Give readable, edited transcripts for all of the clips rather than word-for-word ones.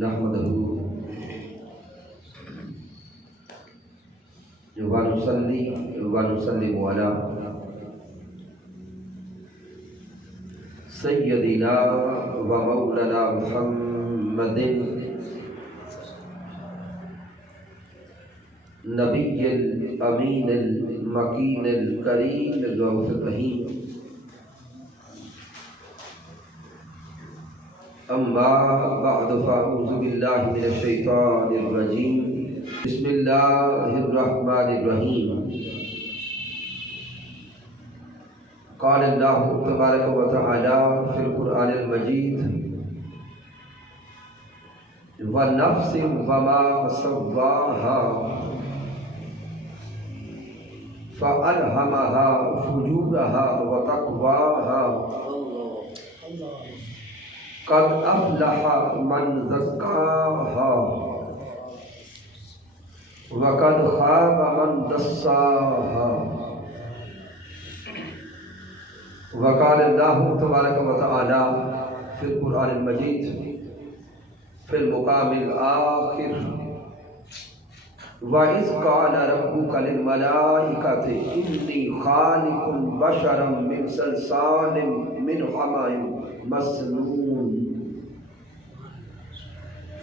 نحمده ونصلي ونسلم على سيدنا ومولانا محمد نبي الأمين المكين الكريم الرؤوف الرحيم. أما بعد فأعوذ بالله من الشيطان الرجيم. بسم الله الرحمن الرحيم. قال الله تبارك وتعالى في القرآن المجيد: وَنَفْسٍ وَمَا سَوَّاهَا فَأَلْهَمَهَا فُجُورَهَا وَتَقْوَاهَا قَدْ أَفْلَحَ مَنْ زَكَّاهَا وَقَدْ خَابَ مَنْ دَسَّاهَا. وقال الله تبارك وتعالى في القرآن المجيد في المقام الآخر: وَإِذْ قَالَ رَبُّكَ لِلْمَلَائِكَةِ إِنِّي خَالِقٌ بَشَرًا مِنْ صَلْصَالٍ مِنْ حَمَإٍ مَسْنُونٍ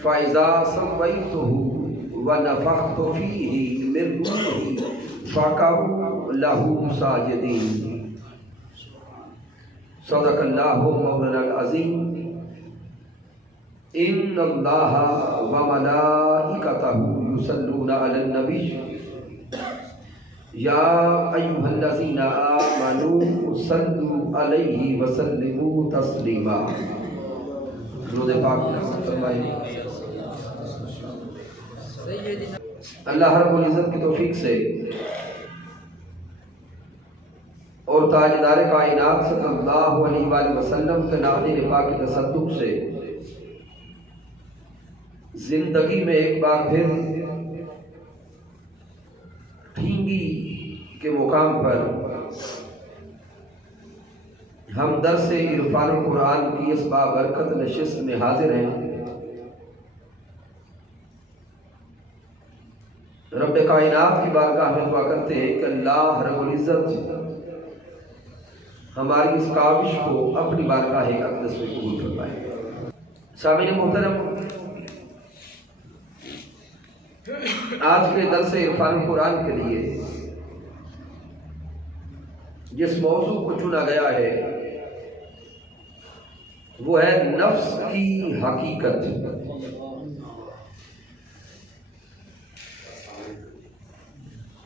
فَإِذَا سَوَّيْتُهُ وَنَفَخْتُ فِيهِ مِنْ رُوحِي فَقَعُوا لَهُ سَاجِدِينَ. صدق اللہ مولانا العظیم. ان اللہ وملائکتہ یصلون علی النبی یا ایھا الذین آمنوا صلوا علیہ وسلموا تسلیما. درود پاک فرمائیں. اللہ رب العزت کی توفیق سے اور تاجدار کائنات صلی اللہ علیہ وآلہ وسلم کے نادر پاک کی تصدق سے زندگی میں ایک بار پھر ٹھینگی کے مقام پر ہم درس عرفان القرآن کی اس بابرکت نشست میں حاضر ہیں. رب کائنات کی بارگاہ میں دعا کرتے ہیں کہ اللہ رب العزت ہماری اس کاوش کو اپنی بارگاہ اقدس میں قبول فرمائے. سامعین محترم، آج کے درس عرفان القرآن کے لیے جس موضوع کو چنا گیا ہے وہ ہے نفس کی حقیقت.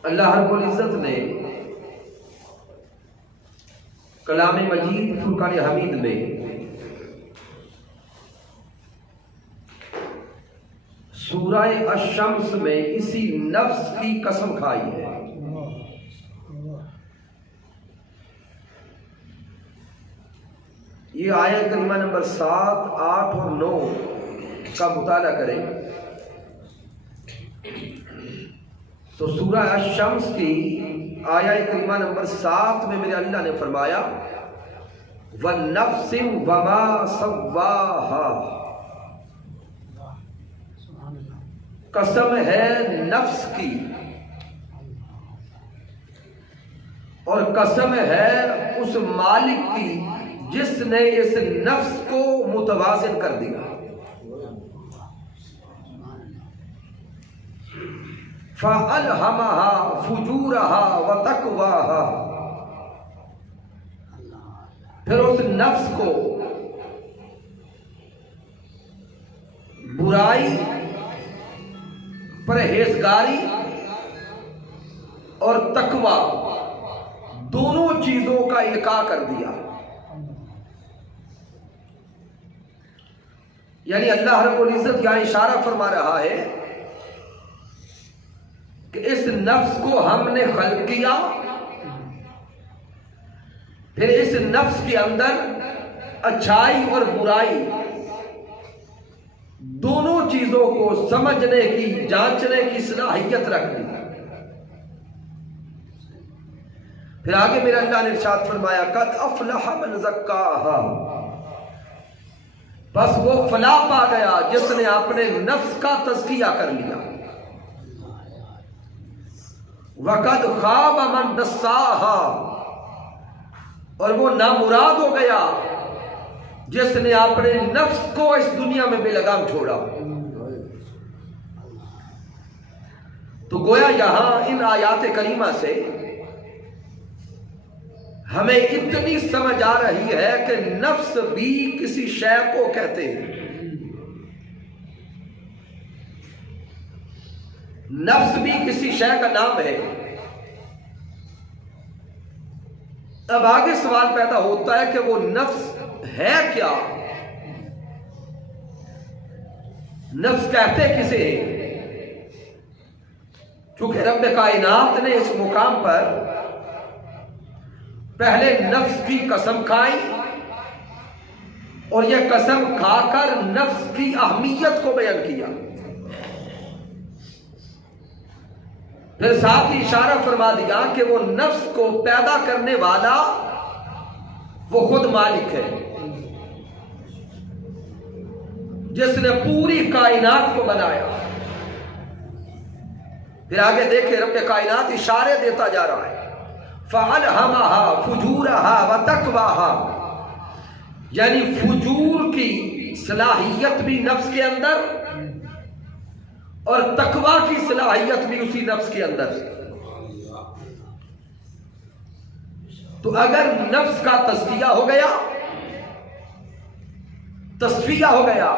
اللہ رب العزت نے کلام مجید فرقان حمید میں سورہ الشمس میں اسی نفس کی قسم کھائی ہے. یہ آیت کریمہ نمبر 7, 8 اور 9 کا مطالعہ کریں تو سورہ الشمس کی آیت کریمہ نمبر 7 میں میرے اللہ نے فرمایا: وَالنَّفْسٍ وَمَا سَوَّاهَا. قسم ہے نفس کی اور قسم ہے اس مالک کی جس نے اس نفس کو متوازن کر دیا. فَأَلْهَمَهَا فُجُورَهَا وَتَقْوَاهَا. پھر اس نفس کو برائی، پرہیزگاری اور تقوی دونوں چیزوں کا القاء کر دیا. یعنی اللہ رب العزت یہاں اشارہ فرما رہا ہے کہ اس نفس کو ہم نے خلق کیا، پھر اس نفس کے اندر اچھائی اور برائی دونوں چیزوں کو سمجھنے کی، جانچنے کی صلاحیت رکھ دی. پھر آگے میرا اللہ نے ارشاد فرمایا: قد افلح من زکاہا. بس وہ فلاح پا گیا جس نے اپنے نفس کا تزکیہ کر لیا. وقد خواب من دساہا، اور وہ نامراد ہو گیا جس نے اپنے نفس کو اس دنیا میں بے لگام چھوڑا. تو گویا یہاں ان آیات کریمہ سے ہمیں اتنی سمجھ آ رہی ہے کہ نفس بھی کسی شے کو کہتے ہیں. نفس بھی کسی شے کا نام ہے. اب آگے سوال پیدا ہوتا ہے کہ وہ نفس ہے کیا؟ نفس کہتے کسے ہیں؟ چونکہ رب کائنات نے اس مقام پر پہلے نفس کی قسم کھائی اور یہ قسم کھا کر نفس کی اہمیت کو بیان کیا. پھر ساتھ ہی اشارہ فرما دیا کہ وہ نفس کو پیدا کرنے والا وہ خود مالک ہے جس نے پوری کائنات کو بنایا. پھر آگے دیکھیں رب کائنات اشارے دیتا جا رہا ہے. فَأَلْهَمَهَا فُجُورَهَا وَتَقْوَاهَا، یعنی فجور کی صلاحیت بھی نفس کے اندر اور تقوی کی صلاحیت بھی اسی نفس کے اندر. تو اگر نفس کا تزکیہ ہو گیا، تصفیہ ہو گیا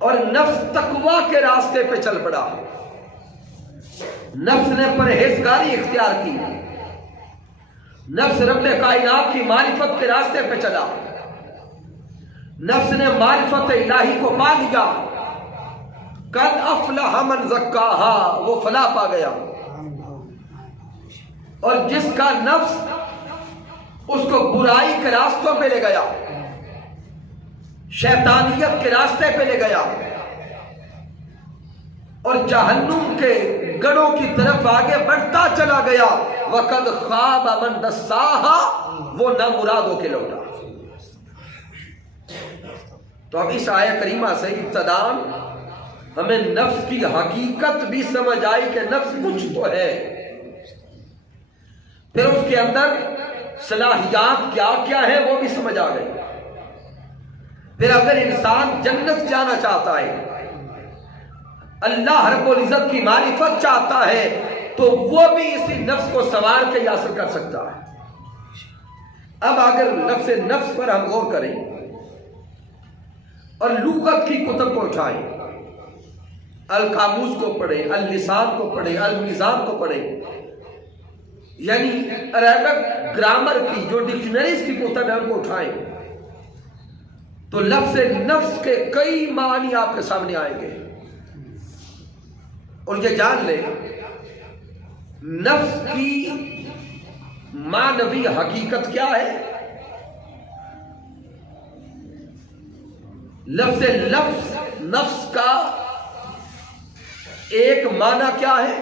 اور نفس تقوی کے راستے پہ چل پڑا، نفس نے پرہیزگاری اختیار کی، نفس رب کائنات کی معرفت کے راستے پہ چلا، نفس نے معرفت الہی کو پا لیا، قد افلح من زکاہا، وہ فلاح پا گیا. اور جس کا نفس اس کو برائی کے راستوں پہ لے گیا، شیطانیت کے راستے پہ لے گیا اور جہنم کے گڑھوں کی طرف آگے بڑھتا چلا گیا، وقد خواب من دساہا، وہ نامراد ہو کے لوٹا. تو اب اس آیت کریمہ سے ابتداءً ہمیں نفس کی حقیقت بھی سمجھ آئی کہ نفس کچھ تو ہے. پھر اس کے اندر صلاحیات کیا کیا ہے وہ بھی سمجھ آ گئی. پھر اگر انسان جنت جانا چاہتا ہے، اللہ رب العزت کی معرفت چاہتا ہے، تو وہ بھی اسی نفس کو سوار کے حاصل کر سکتا ہے. اب اگر نفس پر ہم غور کریں اور لغت کی کتب کو اٹھائیں، القاموس کو پڑھیں، اللسان کو پڑھیں، المیزان کو پڑھیں، یعنی عربک گرامر کی جو ڈکشنریز کی کتب ہے ان کو اٹھائیں، تو لفظ نفس کے کئی معنی آپ کے سامنے آئیں گے. اور یہ جان لیں نفس کی معنوی حقیقت کیا ہے. لفظ نفس کا ایک معنی کیا ہے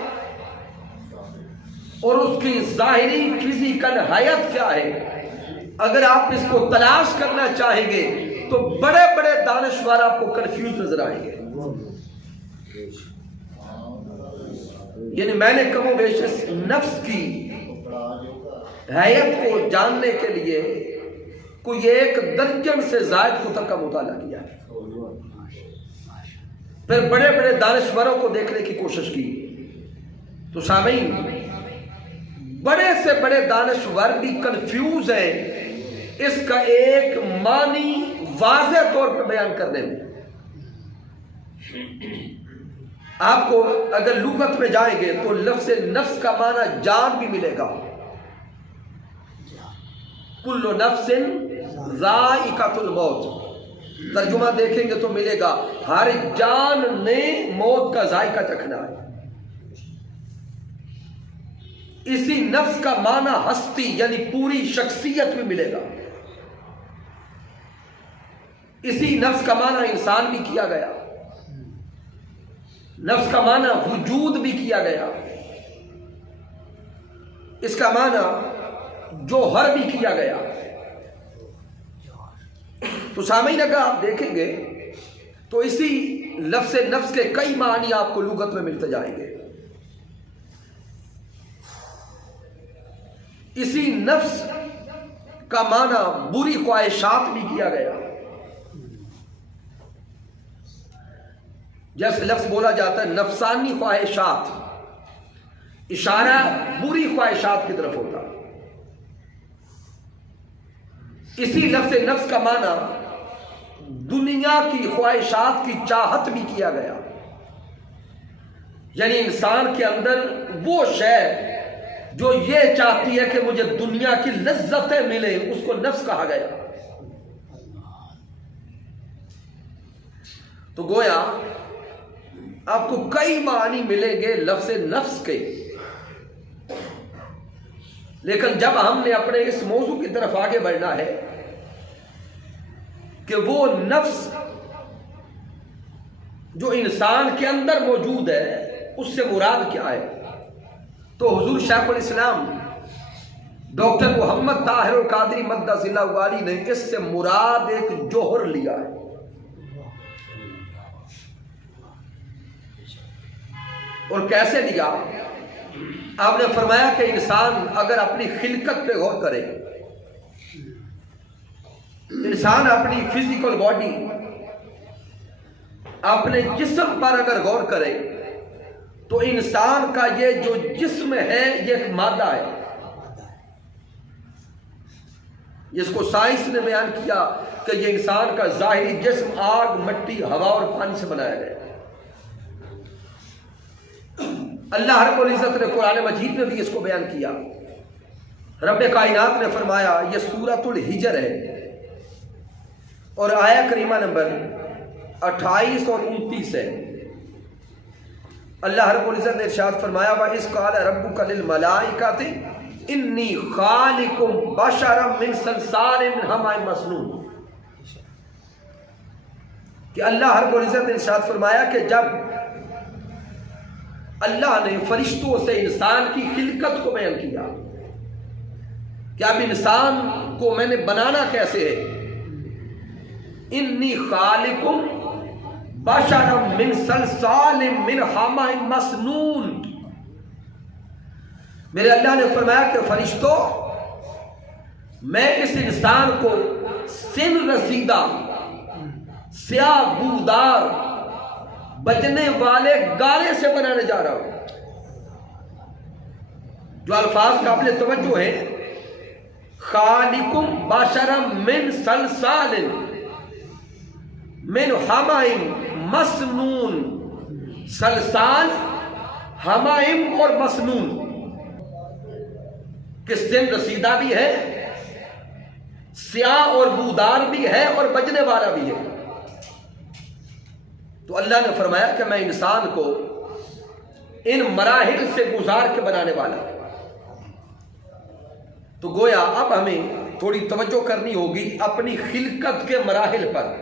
اور اس کی ظاہری فزیکل حیت کیا ہے. اگر آپ اس کو تلاش کرنا چاہیں گے تو بڑے بڑے دانشور آپ کو کنفیوز نظر آئیں گے. یعنی میں نے کم و بیش نفس کی حیت کو جاننے کے لیے کوئی 1 درجن سے زائد کتب کا مطالعہ کیا ہے. پھر بڑے بڑے دانشوروں کو دیکھنے کی کوشش کی. تو سامعین، بڑے سے بڑے دانشور بھی کنفیوز ہیں اس کا ایک معنی واضح طور پر بیان کرنے میں. آپ کو اگر لغت میں جائیں گے تو لفظ نفس کا معنی جان بھی ملے گا. کل نفس ذائقۃ الموت، ترجمہ دیکھیں گے تو ملے گا ہر جان نے موت کا ذائقہ چکھنا ہے. اسی نفس کا معنی ہستی یعنی پوری شخصیت بھی ملے گا. اسی نفس کا معنی انسان بھی کیا گیا، نفس کا معنی وجود بھی کیا گیا، اس کا معنی جوہر بھی کیا گیا. تو سامعین اگر آپ دیکھیں گے تو اسی لفظ نفس کے کئی معنی آپ کو لغت میں ملتے جائیں گے. اسی نفس کا معنی بری خواہشات بھی کیا گیا. جیسے لفظ بولا جاتا ہے نفسانی خواہشات، اشارہ بری خواہشات کی طرف ہوتا. اسی لفظ نفس کا معنی دنیا کی خواہشات کی چاہت بھی کیا گیا. یعنی انسان کے اندر وہ شے جو یہ چاہتی ہے کہ مجھے دنیا کی لذتیں ملیں، اس کو نفس کہا گیا. تو گویا آپ کو کئی معنی ملیں گے لفظ نفس کے. لیکن جب ہم نے اپنے اس موضوع کی طرف آگے بڑھنا ہے کہ وہ نفس جو انسان کے اندر موجود ہے اس سے مراد کیا ہے، تو حضور شیخ الاسلام ڈاکٹر محمد طاہر القادری مدث اللہ علیہ نے اس سے مراد ایک جوہر لیا ہے. اور کیسے لیا؟ آپ نے فرمایا کہ انسان اگر اپنی خلقت پہ غور کرے، انسان اپنی فزیکل باڈی، اپنے جسم پر اگر غور کرے تو انسان کا یہ جو جسم ہے یہ ایک مادہ ہے. جس کو سائنس نے بیان کیا کہ یہ انسان کا ظاہری جسم آگ، مٹی، ہوا اور پانی سے بنایا گیا. اللہ رب العزت نے قرآن مجید میں بھی اس کو بیان کیا. رب کائنات نے فرمایا، یہ سورۃ الحجر ہے اور آیہ کریمہ نمبر 28 اور 29 ہے. اللہ رب العزت نے ارشاد فرمایا، وَإِذْ قَالَ رَبُّكَ لِلْمَلَائِكَةِ إِنِّي خَالِقٌ بَشَرًا مِّن صَلْصَالٍ مِّنْ حَمَإٍ مَّسْنُونٍ. کہ اللہ رب العزت نے ارشاد فرمایا کہ جب اللہ نے فرشتوں سے انسان کی خلقت کو بیان کیا کہ اب انسان کو میں نے بنانا کیسے ہے، انی خالق بشرا من صلصال من حمأ مسنون. میرے اللہ نے فرمایا کہ فرشتوں، میں اس انسان کو سن رسیدہ، سیاہ بودار، بجنے والے گارے سے بنانے جا رہا ہوں. جو الفاظ قابل توجہ ہیں، خالق بشرا من صلصال من حمأ مسنون. صلصال، حمأ اور مسنون کہ سن رسیدہ بھی ہے، سیاہ اور بودار بھی ہے اور بجنے والا بھی ہے. تو اللہ نے فرمایا کہ میں انسان کو ان مراحل سے گزار کے بنانے والا. تو گویا اب ہمیں تھوڑی توجہ کرنی ہوگی اپنی خلقت کے مراحل پر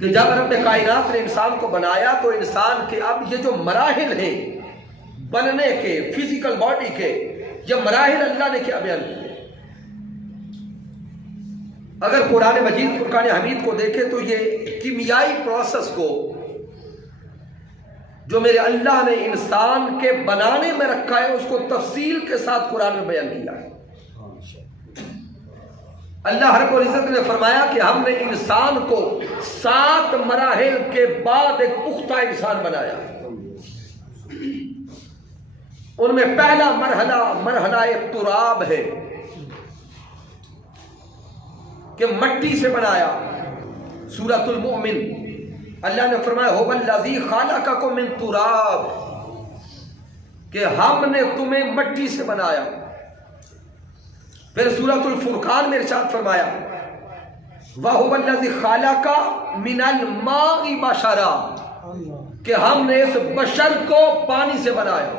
کہ جب رب کائنات نے انسان کو بنایا تو انسان کے اب یہ جو مراحل ہیں بننے کے، فزیکل باڈی کے، یہ مراحل اللہ نے کیا بیان کیے. اگر قرآن مجید فرقان حمید کو دیکھیں تو یہ کیمیائی پروسیس کو جو میرے اللہ نے انسان کے بنانے میں رکھا ہے اس کو تفصیل کے ساتھ قرآن میں بیان کیا ہے. اللہ رب العزت نے فرمایا کہ ہم نے انسان کو 7 مراحل کے بعد ایک پختہ انسان بنایا. ان میں پہلا مرحلہ تراب ہے کہ مٹی سے بنایا. سورۃ المؤمن اللہ نے فرمایا هو الذی خلقکم من تراب، کہ ہم نے تمہیں مٹی سے بنایا. پھر سورۃ الفرقان میں ارشاد فرمایا وَهُوَ الَّذِي خَلَقَ مِنَ الْمَاءِ بَشَرًا، کہ ہم نے اس بشر کو پانی سے بنایا.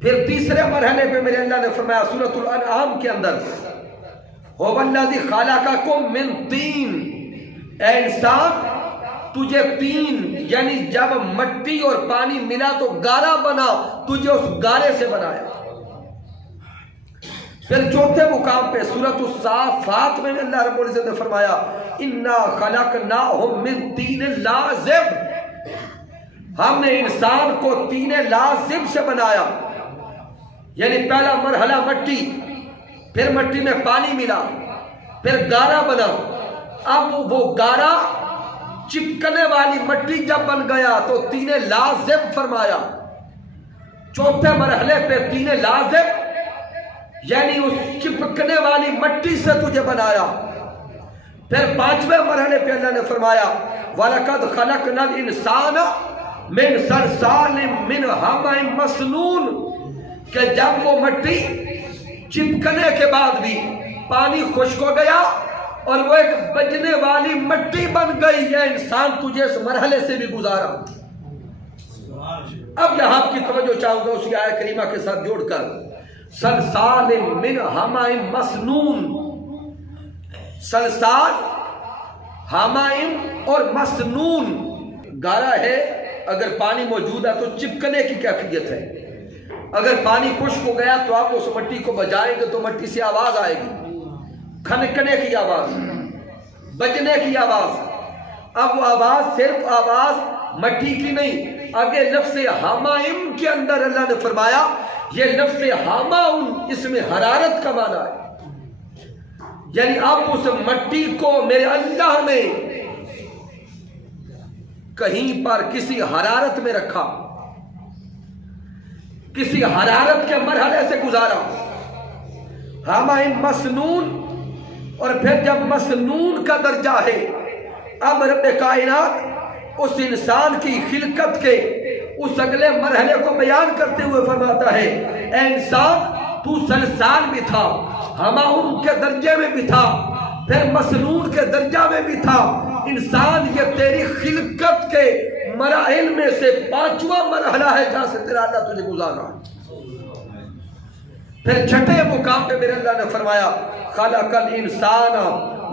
پھر تیسرے مرحلے پہ میرے اللہ نے فرمایا سورۃ الانعام کے اندر هُوَ الَّذِي خَلَقَكُم مِّن طِينٍ، اے انسان تجھے تین یعنی جب مٹی اور پانی ملا تو گارا بنا، تجھے اس گارے سے بنایا. پھر چوتھے مقام پہ سورۃ الصافات میں اللہ رب العزت نے فرمایا انا خلقناہم من طین لازب، ہم نے انسان کو طین لازب سے بنایا، یعنی پہلا مرحلہ مٹی، پھر مٹی میں پانی ملا، پھر گارا بنا، اب وہ گارا چپکنے والی مٹی جب بن گیا تو طین لازب فرمایا۔ چوتھے مرحلے پہ طین لازب یعنی اس چپکنے والی مٹی سے تجھے بنایا۔ پھر پانچویں مرحلے پہ اللہ نے فرمایا وَلَقَدْ خَلَقْنَا الْإِنسَانَ مِنْ صَلْصَالٍ مِنْ حَمَإٍ مَسْنُونٍ، کہ جب وہ مٹی چپکنے کے بعد بھی پانی خشک ہو گیا اور وہ ایک بجنے والی مٹی بن گئی، یہ انسان تجھے اس مرحلے سے بھی گزارا۔ اب یہاں آپ کی توجہ چاہوں گا اسی آیت کریمہ کے ساتھ جوڑ کر، صلصال من حمائم مسنون، صلصال، حمائم اور مسنون، گارا ہے، اگر پانی موجود ہے تو چپکنے کی کیفیت ہے، اگر پانی خشک ہو گیا تو آپ اس مٹی کو بجائیں گے تو مٹی سے آواز آئے گی، کھنکنے کی آواز، بجنے کی آواز۔ اب وہ آواز صرف آواز مٹی کی نہیں، آگے لفظ حمائم کے اندر اللہ نے فرمایا یہ لفظ حماؤن، اس میں حرارت کا معنی ہے، یعنی اب اس مٹی کو میرے اللہ نے کہیں پر کسی حرارت میں رکھا، کسی حرارت کے مرحلے سے گزارا، حمائم مسنون، اور پھر جب مسنون کا درجہ ہے، اب رب کائنات اس انسان کی خلقت کے اس اگلے مرحلے کو بیان کرتے ہوئے فرماتا ہے اے انسان تو صلصال بھی تھا، حماؤن کے درجے میں بھی تھا، پھر مسنون کے درجہ میں بھی تھا، انسان یہ تیری خلقت کے مراحل میں سے پانچواں مرحلہ ہے جہاں سے تیرا اللہ تجھے گزارا۔ پھر چھٹے مقام پہ میرے اللہ نے فرمایا خلق الانسان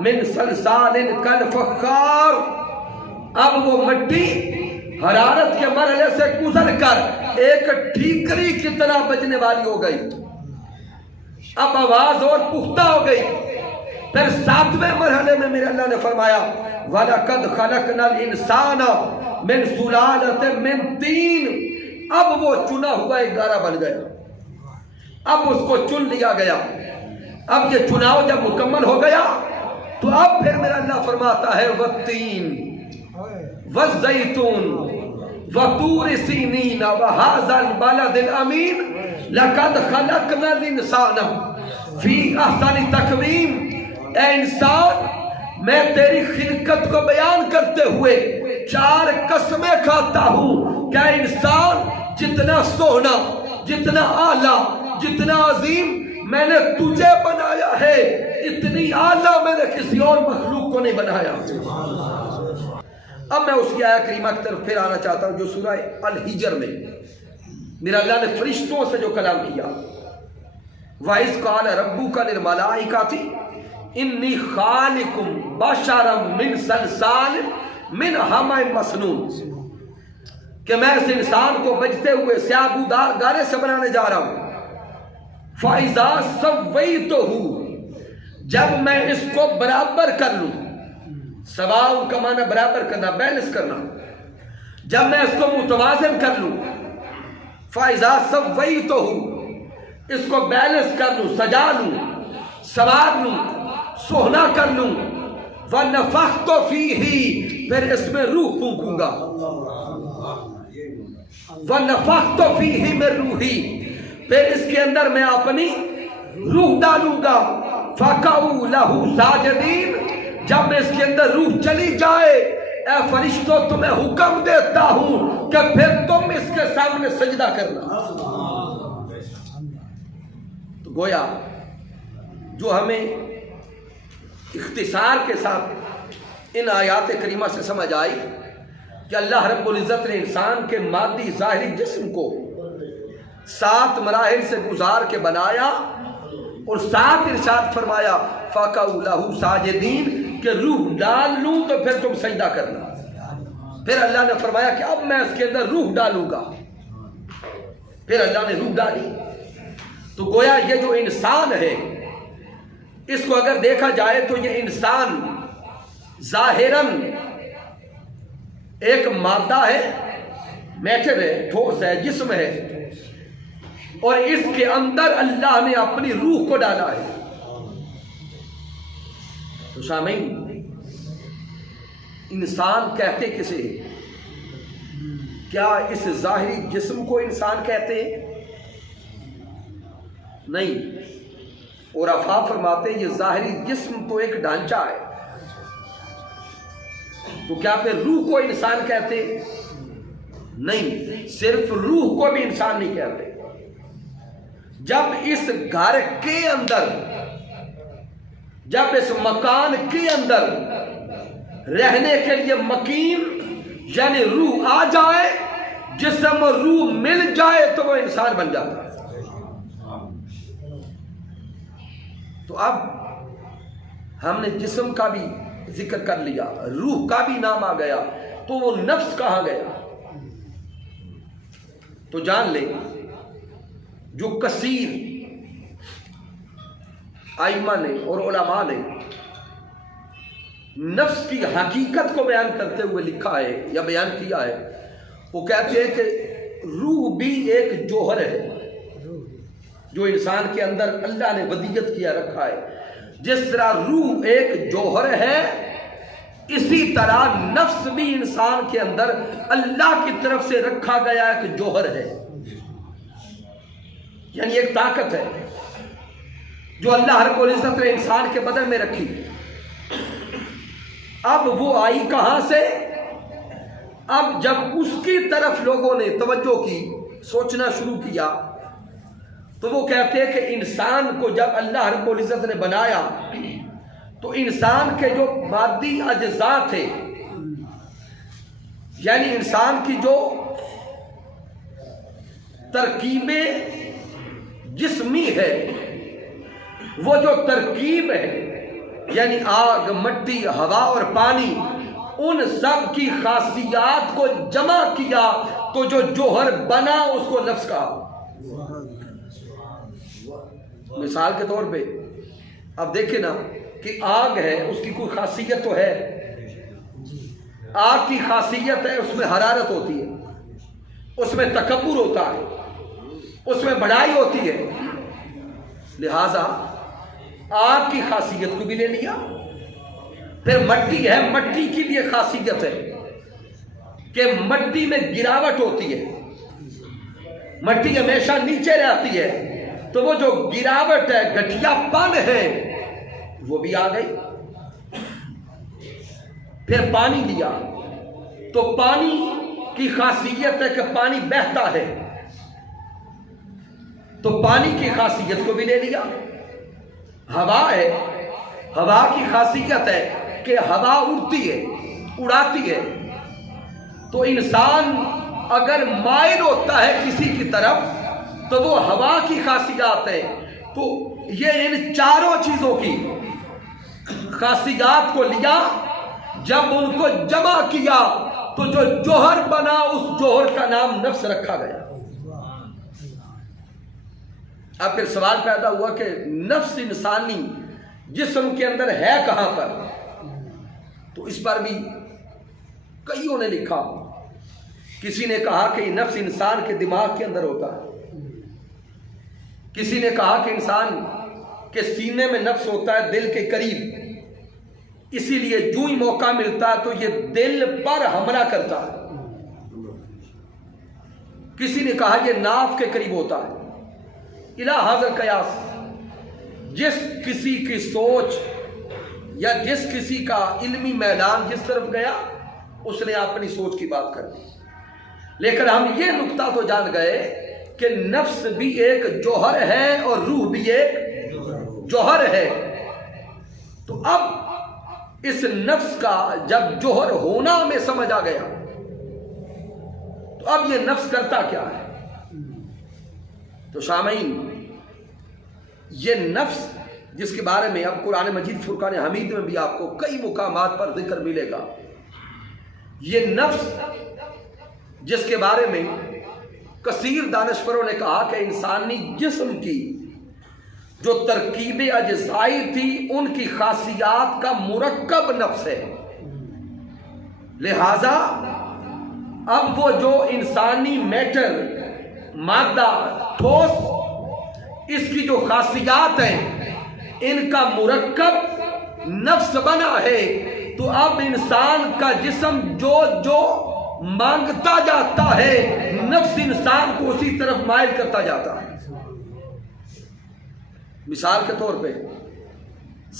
من صلصال کالفخار، اب وہ مٹی حرارت کے مرحلے سے گزر کر ایک ٹھیکری کی طرح بجنے والی ہو گئی، اب آواز اور پختہ ہو گئی۔ پھر ساتویں مرحلے میں میرے اللہ نے فرمایا وَلَقَدْ خَلَقْنَا الْإِنسَانَ مِنْ سُلَالَةٍ مِنْ طِينٍ، اب وہ چنا ہوا ایک گارا بن گیا، اب اس کو چن لیا گیا۔ اب یہ چناؤ جب مکمل ہو گیا تو اب پھر میرا اللہ فرماتا ہے وَالتِّينِ وَالزَّيْتُونِ وَطُورِ سِينِينَ وَهَذَا الْبَلَدِ الْأَمِينِ لَقَدْ خَلَقْنَا الْإِنسَانَ فِي أَحْسَنِ تَقْوِيمٍ، اے انسان میں تیری خلقت کو بیان کرتے ہوئے 4 قسمیں کھاتا ہوں کہ اے انسان جتنا سونا، جتنا اعلیٰ، جتنا عظیم میں نے تجھے بنایا ہے اتنی اعلیٰ میں نے کسی اور مخلوق کو نہیں بنایا۔ اب میں اس کی آیت کریمہ کی طرف پھر آنا چاہتا ہوں جو سورہ الحجر میں میرا اللہ نے فرشتوں سے جو کلام کیا وَإِذْ قَالَ رَبُّكَ لِلْمَلَائِكَةِ إِنِّي خَالِقٌ بَشَرًا مِنْ صَلْصَالٍ مِنْ حَمَإٍ مَسْنُونٍ، کہ میں اس انسان کو بجتے ہوئے سیاہ بودار گارے سے بنانے جا رہا ہوں۔ فَإِذَا سَوَّيْتُهُ، جب میں اس کو برابر کر لوں، سواء کا معنی برابر کرنا، بیلنس کرنا، جب میں اس کو متوازن کر لوں، فَإِذَا سَوَّيْتُهُ، اس کو بیلنس کر لوں، سجا لوں، سوار لوں، سوہنا کر لوں، وَنَفَخْتُ فِيهِ، پھر اس میں روح پھونکوں گا، وَنَفَخْتُ فِيهِ مِن رُوحِي، پھر اس کے اندر میں اپنی روح ڈالوں گا، فَقَعُوا لَهُ سَاجِدِينَ، جب میں اس کے اندر روح چلی جائے اے فرشتوں تمہیں حکم دیتا ہوں کہ پھر تم اس کے سامنے سجدہ کرنا۔ تو گویا جو ہمیں اختصار کے ساتھ ان آیات کریمہ سے سمجھ آئی کہ اللہ رب العزت نے انسان کے مادی ظاہری جسم کو 7 مراحل سے گزار کے بنایا اور 7 ارشاد فرمایا فَقَعُوا لَهُ سَاجِدِينَ، کہ روح ڈال لوں تو پھر تم سجدہ کرنا۔ پھر اللہ نے فرمایا کہ اب میں اس کے اندر روح ڈالوں گا، پھر اللہ نے روح ڈالی تو گویا یہ جو انسان ہے اس کو اگر دیکھا جائے تو یہ انسان ظاہراً ایک مادہ ہے، میٹر ہے، ٹھوس ہے، جسم ہے، اور اس کے اندر اللہ نے اپنی روح کو ڈالا ہے۔ تو سامعین، انسان کہتے کسے؟ کیا اس ظاہری جسم کو انسان کہتے ہیں؟ نہیں، عرفاء فرماتے ہیں یہ ظاہری جسم تو ایک ڈھانچہ ہے، تو کیا پھر روح کو انسان کہتے؟ نہیں، صرف روح کو بھی انسان نہیں کہتے۔ جب اس گھر کے اندر، جب اس مکان کے اندر رہنے کے لیے مکین یعنی روح آ جائے، جسم اور روح مل جائے تو وہ انسان بن جاتا ہے۔ تو اب ہم نے جسم کا بھی ذکر کر لیا، روح کا بھی نام آ گیا، تو وہ نفس کہاں گیا؟ تو جان لیں جو کثیر ائمہ نے اور علماء نے نفس کی حقیقت کو بیان کرتے ہوئے لکھا ہے یا بیان کیا ہے، وہ کہتے ہیں کہ روح بھی ایک جوہر ہے جو انسان کے اندر اللہ نے ودیت کیا رکھا ہے۔ جس طرح روح ایک جوہر ہے، اسی طرح نفس بھی انسان کے اندر اللہ کی طرف سے رکھا گیا ایک جوہر ہے، یعنی ایک طاقت ہے جو اللہ رب العزت نے انسان کے بدن میں رکھی۔ اب وہ آئی کہاں سے؟ اب جب اس کی طرف لوگوں نے توجہ کی، سوچنا شروع کیا، تو وہ کہتے ہیں کہ انسان کو جب اللہ رب العزت نے بنایا تو انسان کے جو مادی اجزاء تھے، یعنی انسان کی جو ترکیبیں جسمی ہے، وہ جو ترکیب ہے یعنی آگ، مٹی، ہوا اور پانی، ان سب کی خاصیات کو جمع کیا تو جو جوہر بنا اس کو نفس کہا۔ مثال کے طور پہ اب دیکھیں نا کہ آگ ہے، اس کی کوئی خاصیت تو ہے، آگ کی خاصیت ہے اس میں حرارت ہوتی ہے، اس میں تکبر ہوتا ہے، اس میں بڑائی ہوتی ہے، لہذا آگ کی خاصیت کو بھی لے لیا۔ پھر مٹی ہے، مٹی کی بھی ایک خاصیت ہے کہ مٹی میں گراوٹ ہوتی ہے، مٹی ہمیشہ نیچے رہتی ہے، تو وہ جو گراوٹ ہے، گٹھیا پن ہے، وہ بھی آ گئی۔ پھر پانی لیا تو پانی کی خاصیت ہے کہ پانی بہتا ہے، تو پانی کی خاصیت کو بھی لے لیا۔ ہوا ہے، ہوا کی خاصیت ہے کہ ہوا اڑتی ہے، اڑاتی ہے، تو انسان اگر مائل ہوتا ہے کسی کی طرف تو وہ ہوا کی خاصیات ہے۔ تو یہ ان چاروں چیزوں کی خاصیات کو لیا، جب ان کو جمع کیا تو جو جوہر بنا، اس جوہر کا نام نفس رکھا گیا۔ اب پھر سوال پیدا ہوا کہ نفس انسانی جسم کے اندر ہے کہاں پر؟ تو اس پر بھی کئیوں نے لکھا۔ کسی نے کہا کہ نفس انسان کے دماغ کے اندر ہوتا ہے، کسی نے کہا کہ انسان کے سینے میں نفس ہوتا ہے دل کے قریب، اسی لیے جو ہی موقع ملتا ہے تو یہ دل پر حملہ کرتا ہے۔ کسی نے کہا یہ ناف کے قریب ہوتا ہے۔ الہ حاضر قیاس، جس کسی کی سوچ یا جس کسی کا علمی میدان جس طرف گیا اس نے اپنی سوچ کی بات کر دی، لیکن ہم یہ نقطہ تو جان گئے کہ نفس بھی ایک جوہر ہے اور روح بھی ایک جوہر ہے۔ تو اب اس نفس کا جب جوہر ہونا ہمیں سمجھ آ گیا تو اب یہ نفس کرتا کیا ہے؟ تو سامعین، یہ نفس جس کے بارے میں اب قرآن مجید فرقان حمید میں بھی آپ کو کئی مقامات پر ذکر ملے گا، یہ نفس جس کے بارے میں کثیر دانشوروں نے کہا کہ انسانی جسم کی جو ترکیب اجزائی تھی ان کی خاصیات کا مرکب نفس ہے. لہذا اب وہ جو انسانی میٹر، مادہ، ٹھوس، اس کی جو خاصیات ہیں ان کا مرکب نفس بنا ہے، تو اب انسان کا جسم جو جو مانگتا جاتا ہے نفس انسان کو اسی طرف مائل کرتا جاتا ہے. مثال کے طور پہ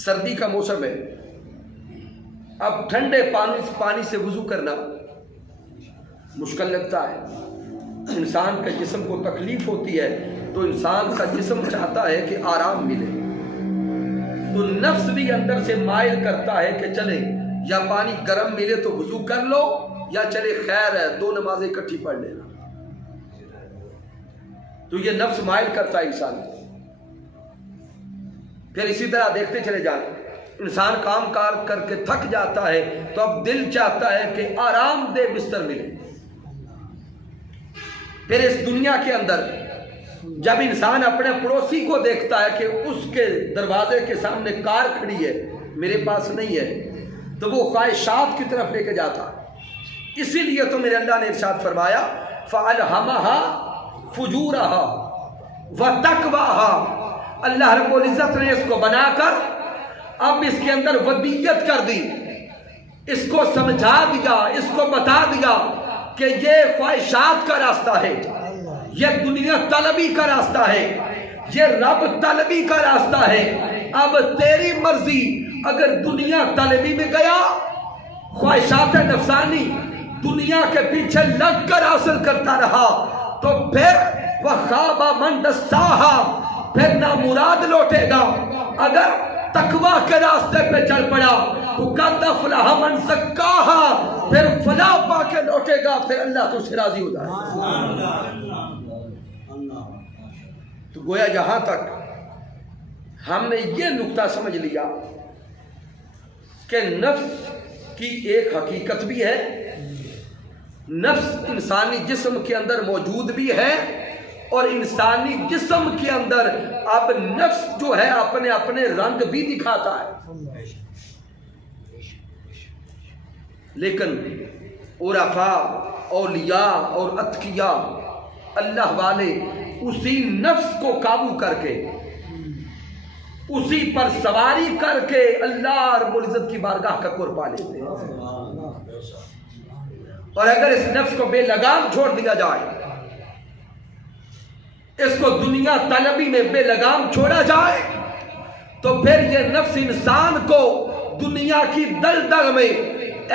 سردی کا موسم ہے، اب ٹھنڈے پانی سے وضو کرنا مشکل لگتا ہے، انسان کے جسم کو تکلیف ہوتی ہے، تو انسان کا جسم چاہتا ہے کہ آرام ملے، تو نفس بھی اندر سے مائل کرتا ہے کہ چلے یا پانی گرم ملے تو وضو کر لو، یا چلے خیر ہے 2 نمازیں اکٹھی پڑھ لینا. تو یہ نفس مائل کرتا ہے انسان کو. پھر اسی طرح دیکھتے چلے جائیں، انسان کام کار کر کے تھک جاتا ہے تو اب دل چاہتا ہے کہ آرام دہ بستر ملے. پھر اس دنیا کے اندر جب انسان اپنے پڑوسی کو دیکھتا ہے کہ اس کے دروازے کے سامنے کار کھڑی ہے، میرے پاس نہیں ہے، تو وہ خواہشات کی طرف لے کے جاتا. اسی لیے تو میرے اللہ نے ارشاد فرمایا فَأَلْهَمَهَا فُجُورَهَا وَتَقْوَاهَا. اللہ رب العزت نے اس کو بنا کر اب اس کے اندر ودیت کر دی، اس کو سمجھا دیا، اس کو بتا دیا کہ یہ خواہشات کا راستہ ہے، یہ دنیا طلبی کا راستہ ہے، یہ رب طلبی کا راستہ ہے. اب تیری مرضی، اگر دنیا طلبی میں گیا، خواہشات نفسانی دنیا کے پیچھے لگ کر حاصل کرتا رہا، تو پھر وَخَابَ مَن دَسَّاهَا، پھر نامراد لوٹے گا. اگر تقویٰ کے راستے پہ چل پڑا تو قَدْ أَفْلَحَ مَن زَكَّاهَا، پھر فلاح پا کے لوٹے گا، پھر اللہ تو سے راضی ہو جائے. تو گویا یہاں تک ہم نے یہ نقطہ سمجھ لیا کہ نفس کی ایک حقیقت بھی ہے، نفس انسانی جسم کے اندر موجود بھی ہے، اور انسانی جسم کے اندر اب نفس جو ہے اپنے اپنے رنگ بھی دکھاتا ہے. لیکن عرفاء، اولیاء اور اتقیاء، اللہ والے اسی نفس کو قابو کر کے، اسی پر سواری کر کے اللہ رب العزت کی بارگاہ کا قرب پا لیتے ہیں. اور اگر اس نفس کو بے لگام چھوڑ دیا جائے، اس کو دنیا طلبی میں بے لگام چھوڑا جائے، تو پھر یہ نفس انسان کو دنیا کی دلدل میں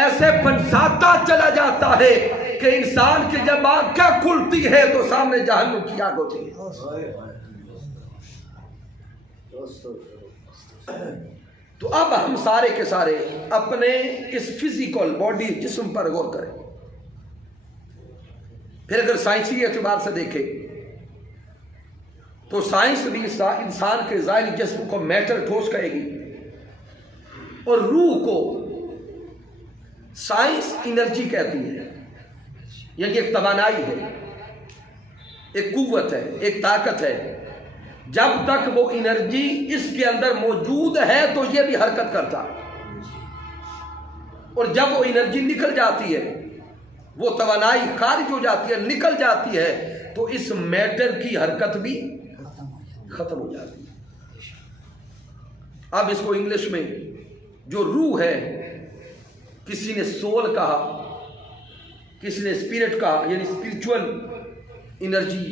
ایسے پھنساتا چلا جاتا ہے کہ انسان کی جب آنکھیں کھلتی ہے تو سامنے جہنم کی آگ ہوتی ہے. تو اب ہم سارے کے سارے اپنے اس فزیکل باڈی، جسم پر غور کریں. پھر اگر سائنسی اعتبار سے دیکھیں تو سائنس بھی انسان کے ظاہری جسم کو میٹر، ٹھوس کہے گی، اور روح کو سائنس انرجی کہتی ہے. یعنی ایک توانائی ہے، ایک قوت ہے، ایک طاقت ہے. جب تک وہ انرجی اس کے اندر موجود ہے تو یہ بھی حرکت کرتا ہے، اور جب وہ انرجی نکل جاتی ہے، وہ توانائی خارج ہو جاتی ہے، نکل جاتی ہے، تو اس میٹر کی حرکت بھی ختم ہو جاتی ہے. اب اس کو انگلش میں جو روح ہے، کسی نے سول کہا، کسی نے اسپرٹ کہا، یعنی اسپرچول انرجی.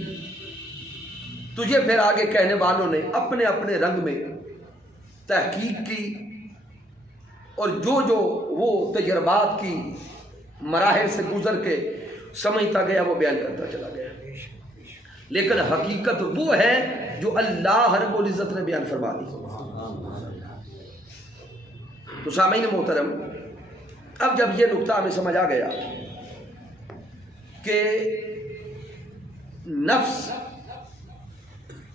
تو یہ پھر آگے کہنے والوں نے اپنے اپنے رنگ میں تحقیق کی، اور جو جو وہ تجربات کی مراحل سے گزر کے سمجھتا گیا وہ بیان کرتا چلا گیا. لیکن حقیقت وہ ہے جو اللہ رب العزت نے بیان فرما دی. تو سامعین محترم، اب جب یہ نقطہ ہمیں سمجھ آ گیا کہ نفس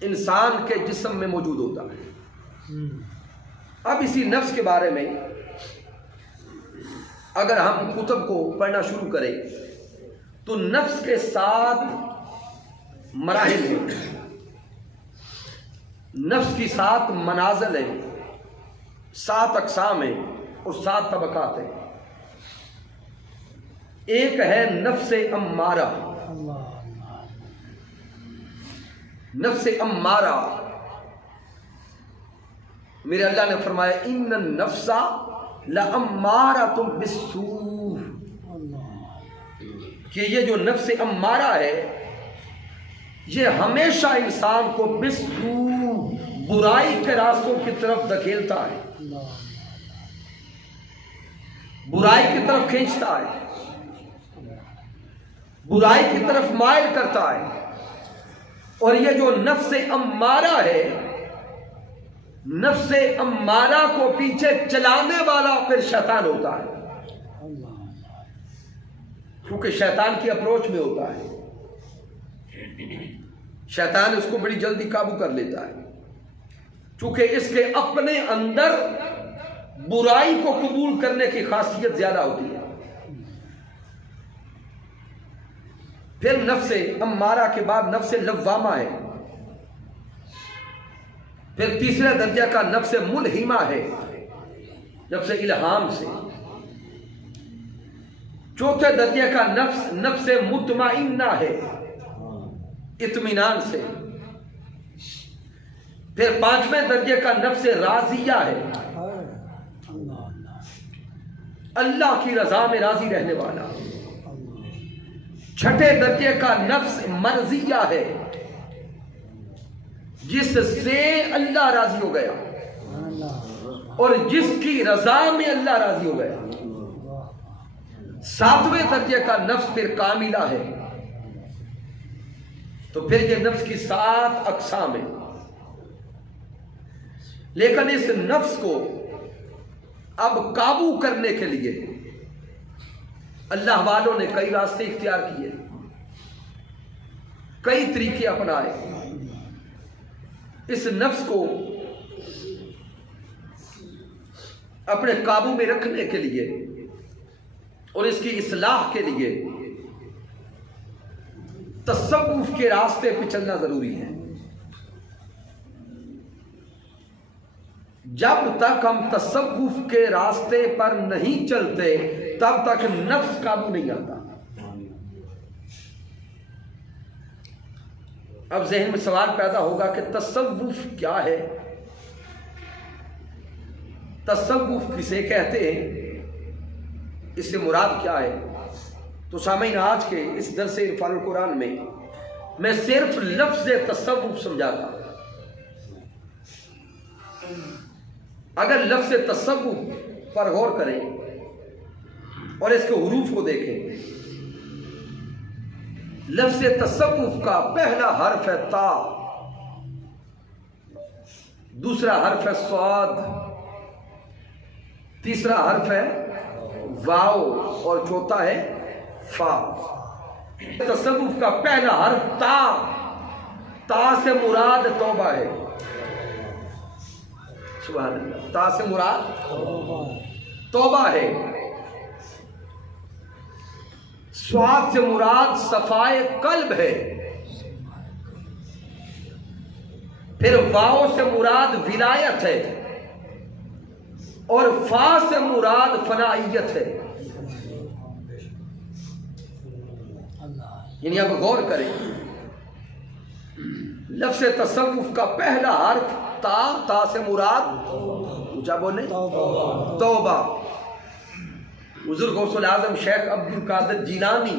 انسان کے جسم میں موجود ہوتا ہے، اب اسی نفس کے بارے میں اگر ہم کتب کو پڑھنا شروع کریں تو نفس کے 7 مراحل ہیں. نفس کی 7 منازل ہیں، 7 اقسام ہیں اور 7 طبقات ہیں۔ ایک ہے نفس امارہ۔ نفس امارہ، میرے اللہ نے فرمایا ان النفس لامارۃ بالسوء، کہ یہ جو نفس امارہ ہے یہ ہمیشہ انسان کو بالسوء، برائی کے راستوں کی طرف دھکیلتا ہے، برائی کی طرف کھینچتا ہے، برائی کی طرف مائل کرتا ہے۔ اور یہ جو نفس امارہ ہے، نفس امارہ کو پیچھے چلانے والا پھر شیطان ہوتا ہے، کیونکہ شیطان کی اپروچ میں ہوتا ہے، شیطان اس کو بڑی جلدی قابو کر لیتا ہے، چونکہ اس کے اپنے اندر برائی کو قبول کرنے کی خاصیت زیادہ ہوتی ہے۔ پھر نفس امارہ کے بعد نفس لوامہ ہے، پھر تیسرے درجہ کا نفس ملہمہ ہے، نفس الہام سے۔ چوتھے درجے کا نفس مطمئنہ ہے، اطمینان سے۔ پھر 5ویں درجے کا نفس راضیہ ہے، اللہ کی رضا میں راضی رہنے والا۔ 6 درجے کا نفس مرضیہ ہے، جس سے اللہ راضی ہو گیا اور جس کی رضا میں اللہ راضی ہو گیا۔ 7ویں درجے کا نفس پھر کاملہ ہے۔ تو پھر یہ نفس کی 7 اقسام ہیں، لیکن اس نفس کو اب قابو کرنے کے لیے اللہ والوں نے کئی راستے اختیار کیے، کئی طریقے اپنائے۔ اس نفس کو اپنے قابو میں رکھنے کے لیے اور اس کی اصلاح کے لیے تصوف کے راستے پہ چلنا ضروری ہے۔ جب تک ہم تصوف کے راستے پر نہیں چلتے تب تک نفس قابو نہیں آتا۔ اب ذہن میں سوال پیدا ہوگا کہ تصوف کیا ہے، تصوف کسے کہتے ہیں، اس سے مراد کیا ہے؟ تو سامعین، آج کے اس درس عرفان القرآن میں صرف لفظ تصوف سمجھاتا ہوں۔ اگر لفظ تصوف پر غور کریں اور اس کے حروف کو دیکھیں، لفظ تصوف کا پہلا حرف ہے تا، دوسرا حرف ہے صاد، تیسرا حرف ہے واو اور چوتھا ہے فا۔ تصوف کا پہلا حرف تا، تا سے مراد توبہ ہے۔ سبحان اللہ، تا سے مراد توبہ ہے۔ سواد سے مراد صفائے قلب ہے۔ پھر واو سے مراد ولایت ہے اور فا سے مراد فنائیت ہے۔ یعنی اب غور کریں، لفظ تصوف کا پہلا حرف تا، تا سے مراد اونچا بولیں توبہ۔ بزرگ غوث الاعظم شیخ عبد القادر جیلانی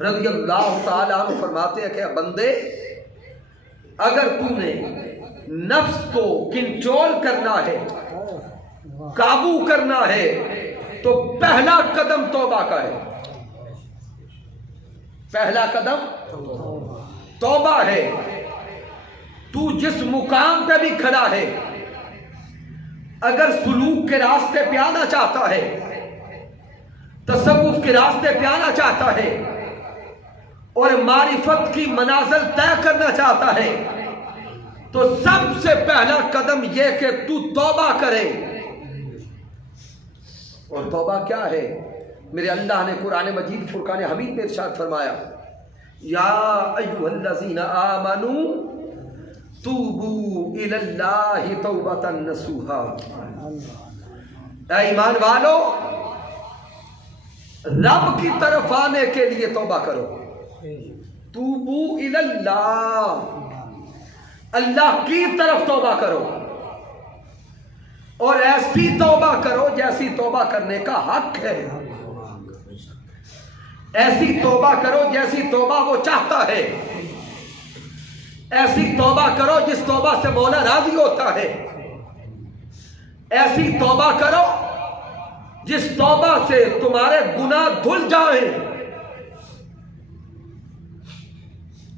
رضی اللہ تعالی عنہ فرماتے ہیں کہ بندے، اگر تو نے نفس کو کنٹرول کرنا ہے، قابو کرنا ہے، تو پہلا قدم توبہ کا ہے۔ پہلا قدم توبہ ہے۔ تو جس مقام پہ بھی کھڑا ہے، اگر سلوک کے راستے پہ آنا چاہتا ہے، تصوف کے راستے پہ آنا چاہتا ہے اور معرفت کی منازل طے کرنا چاہتا ہے، تو سب سے پہلا قدم یہ کہ تو توبہ کرے۔ اور توبہ کیا ہے؟ میرے اللہ نے قرآن مجید فرقان حمید میں ارشاد فرمایا، یا ایھا الذین آمنوا توبو الی اللہ توبۃ نصوحا، اے ایمان والو رب کی طرف آنے کے لیے توبہ کرو. توبو الی اللہ، اللہ کی طرف توبہ کرو، اور ایسی توبہ کرو جیسی توبہ کرنے کا حق ہے. ایسی توبہ کرو جیسی توبہ وہ چاہتا ہے. ایسی توبہ کرو جس توبہ سے مولا راضی ہوتا ہے. ایسی توبہ کرو جس توبہ سے تمہارے گناہ دھل جائیں.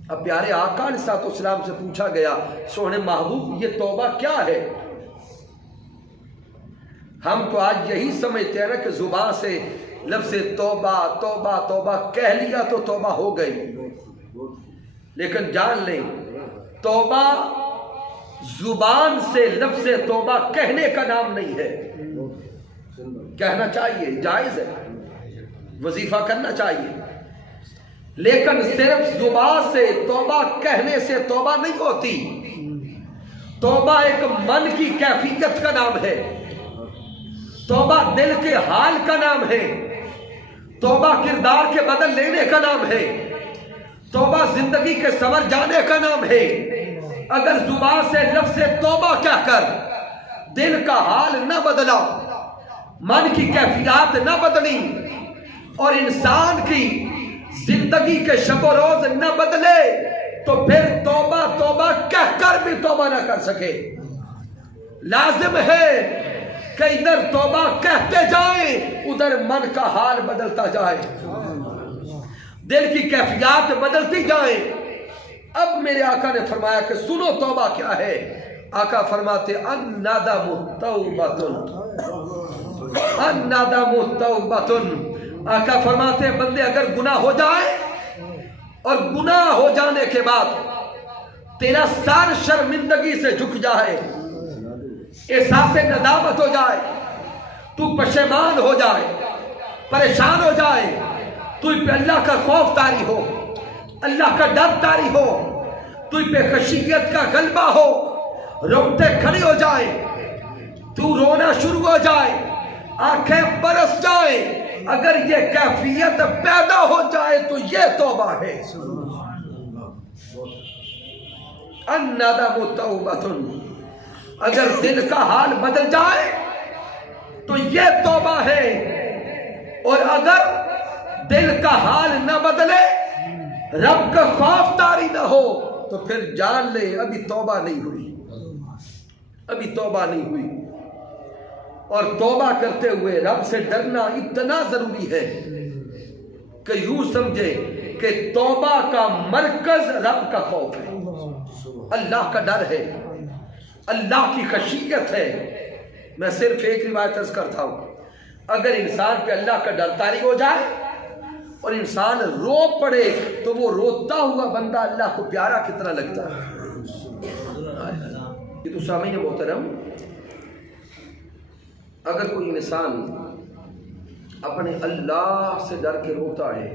اب پیارے آقا علیہ الصلوۃ والسلام سے پوچھا گیا، سونے محبوب یہ توبہ کیا ہے؟ ہم تو آج یہی سمجھتے ہیں نا کہ زبان سے لفظ توبہ توبہ توبہ کہہ لیا تو توبہ ہو گئی، لیکن جان لیں توبہ زبان سے لفظ توبہ کہنے کا نام نہیں ہے. کہنا چاہیے، جائز ہے، وظیفہ کرنا چاہیے، لیکن صرف زبان سے توبہ کہنے سے توبہ نہیں ہوتی. توبہ ایک من کی کیفیت کا نام ہے، توبہ دل کے حال کا نام ہے، توبہ کردار کے بدل لینے کا نام ہے، توبہ زندگی کے سنور جانے کا نام ہے. اگر زبان سے لفظ توبہ کہہ کر دل کا حال نہ بدلا، من کی کیفیات نہ بدلی، اور انسان کی زندگی کے شب و روز نہ بدلے، تو پھر توبہ توبہ کہہ کر بھی توبہ نہ کر سکے. لازم ہے کہ ادھر توبہ کہتے جائیں، ادھر من کا حال بدلتا جائے، دل کی کیفیات بدلتی جائیں. اب میرے آقا نے فرمایا کہ سنو توبہ کیا ہے. آقا فرماتے الندم توبۃ، الندم توبۃ. آقا فرماتے ہیں بندے اگر گناہ ہو جائے اور گناہ ہو جانے کے بعد تیرا سر شرمندگی سے جھک جائے، احساس ندامت ہو جائے، تو پشیمان ہو جائے، پریشان ہو جائے، تو پہ اللہ کا خوف طاری ہو، اللہ کا ڈر طاری ہو، تو پہ خشیت کا غلبہ ہو، روتے کھڑی ہو جائے، تو رونا شروع ہو جائے، آنکھیں برس جائے، اگر یہ کیفیت پیدا ہو جائے تو یہ توبہ ہے. الندم توبۃ، اگر دل کا حال بدل جائے تو یہ توبہ ہے، اور اگر دل کا حال نہ بدلے، رب کا خوف طاری نہ ہو، تو پھر جان لے ابھی توبہ نہیں ہوئی، ابھی توبہ نہیں ہوئی. اور توبہ کرتے ہوئے رب سے ڈرنا اتنا ضروری ہے کہ یوں سمجھے کہ توبہ کا مرکز رب کا خوف ہے، اللہ کا ڈر ہے، اللہ کی خشیت ہے. میں صرف ایک روایت عرض کرتا ہوں، اگر انسان پہ اللہ کا ڈر طاری ہو جائے اور انسان رو پڑے تو وہ روتا ہوا بندہ اللہ کو پیارا کتنا لگتا ہے. یہ تو سامعین محترم، اگر کوئی انسان اپنے اللہ سے ڈر کے روتا ہے